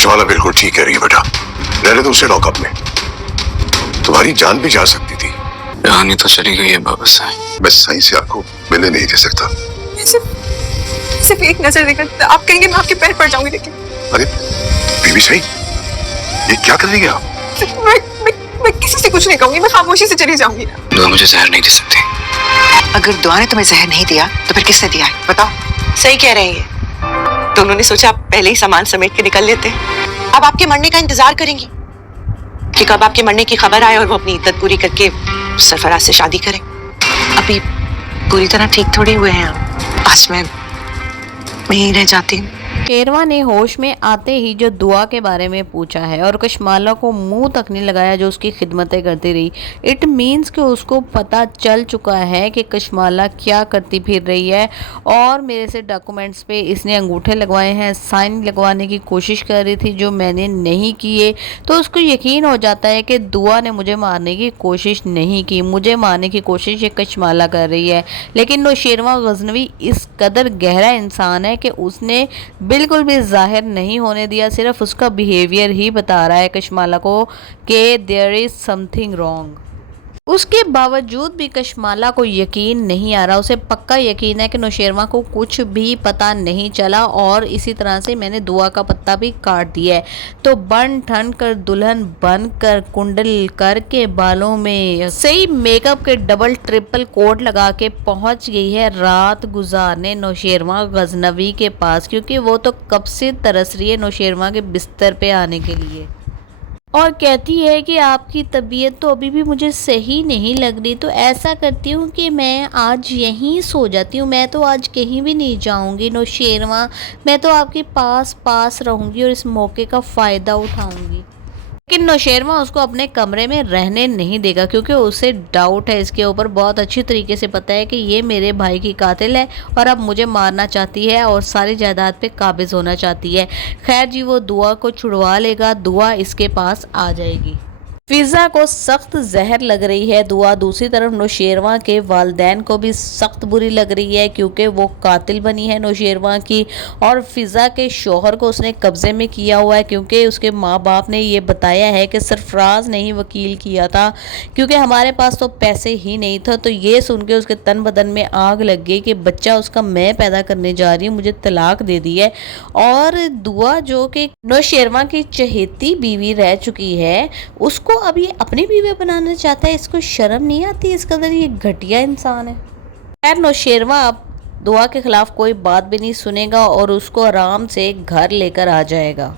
कशवाला बिल्कुल ठीक कह रही है बेटा, रहने दो उसे लॉकअप में। तुम्हारी जान भी जा सकती थी। कहानी तो चली गई है बाबा साहब। मैं सही से आपको मिलने नहीं दे सकता। सिर्फ एक नजर देखकर आप कहेंगे मैं आपके पैर पड़ जाऊंगी, लेकिन अरे बीबी सही, ये क्या कर रही है आप? मैं किसी से कुछ नहीं कहूंगी, मैं खामोशी से चली जाऊंगी ना। दुआ मुझे जहर नहीं दे सकती। अगर दुआ ने तुम्हें जहर नहीं दिया तो फिर किसने दिया है बताओ। सही कह रहे हैं, दोनों ने सोचा आप पहले ही सामान समेट के निकल लेते। अब आपके मरने का इंतजार करेंगी कि कब आपके मरने की खबर आए और वो अपनी इद्दत पूरी करके सरफराज से शादी करें। अभी पूरी तरह ठीक थोड़ी हुए हैं आप, बस मैं यहीं रह जाती हूँ। शेरवा ने होश में आते ही जो दुआ के बारे में पूछा है और कशमाला को मुंह तक नहीं लगाया जो उसकी खिदमतें करती रही। इट मीन्स कि उसको पता चल चुका है कि कशमाला क्या करती फिर रही है और मेरे से डॉक्यूमेंट्स पे इसने अंगूठे लगवाए हैं, साइन लगवाने की कोशिश कर रही थी जो मैंने नहीं किए। तो उसको यकीन हो जाता है कि दुआ ने मुझे मारने की कोशिश नहीं की, मुझे मारने की कोशिश ये कशमाला कर रही है। लेकिन नौशेरवा गजनवी इस कदर गहरा इंसान है कि उसने बिल्कुल भी जाहिर नहीं होने दिया, सिर्फ उसका बिहेवियर ही बता रहा है कशमाला को कि देयर इज समथिंग रॉन्ग। उसके बावजूद भी कशमाला को यकीन नहीं आ रहा, उसे पक्का यकीन है कि नौशेरवा को कुछ भी पता नहीं चला और इसी तरह से मैंने दुआ का पत्ता भी काट दिया है। तो बन ठन कर दुल्हन बन कर कुंडल करके बालों में सही मेकअप के डबल ट्रिपल कोट लगा के पहुंच गई है रात गुजारने नौशेरवा गजनवी के पास, क्योंकि वो तो कब से तरस रही है नौशेरवा के बिस्तर पे आने के लिए और कहती है कि आपकी तबीयत तो अभी भी मुझे सही नहीं लग रही, तो ऐसा करती हूँ कि मैं आज यहीं सो जाती हूँ, मैं तो आज कहीं भी नहीं जाऊँगी नौशेरवा, मैं तो आपके पास रहूँगी और इस मौके का फ़ायदा उठाऊँगी। लेकिन नौशेरवा उसको अपने कमरे में रहने नहीं देगा क्योंकि उसे डाउट है इसके ऊपर, बहुत अच्छी तरीके से पता है कि ये मेरे भाई की कातिल है और अब मुझे मारना चाहती है और सारी जायदाद पे काबिज होना चाहती है। खैर जी, वो दुआ को छुड़वा लेगा, दुआ इसके पास आ जाएगी। फिज़ा को सख्त जहर लग रही है दुआ, दूसरी तरफ नौशेरवा के वालिदैन को भी सख्त बुरी लग रही है क्योंकि वो कातिल बनी है नौशेरवा की और फिज़ा के शोहर को उसने कब्ज़े में किया हुआ है क्योंकि उसके माँ बाप ने ये बताया है कि सरफराज ने ही वकील किया था क्योंकि हमारे पास तो पैसे ही नहीं था। तो ये सुन के उसके तन बदन में आग लग गई कि बच्चा उसका मैं पैदा करने जा रही हूँ, मुझे तलाक दे दी है। और दुआ जो कि नौशेरवा की चहेती बीवी रह चुकी है उसको अब ये अपनी बीवी बनाना चाहता है, इसको शर्म नहीं आती, इस कदर ये घटिया इंसान है। खैर नौशेरवा अब दुआ के खिलाफ कोई बात भी नहीं सुनेगा और उसको आराम से घर लेकर आ जाएगा।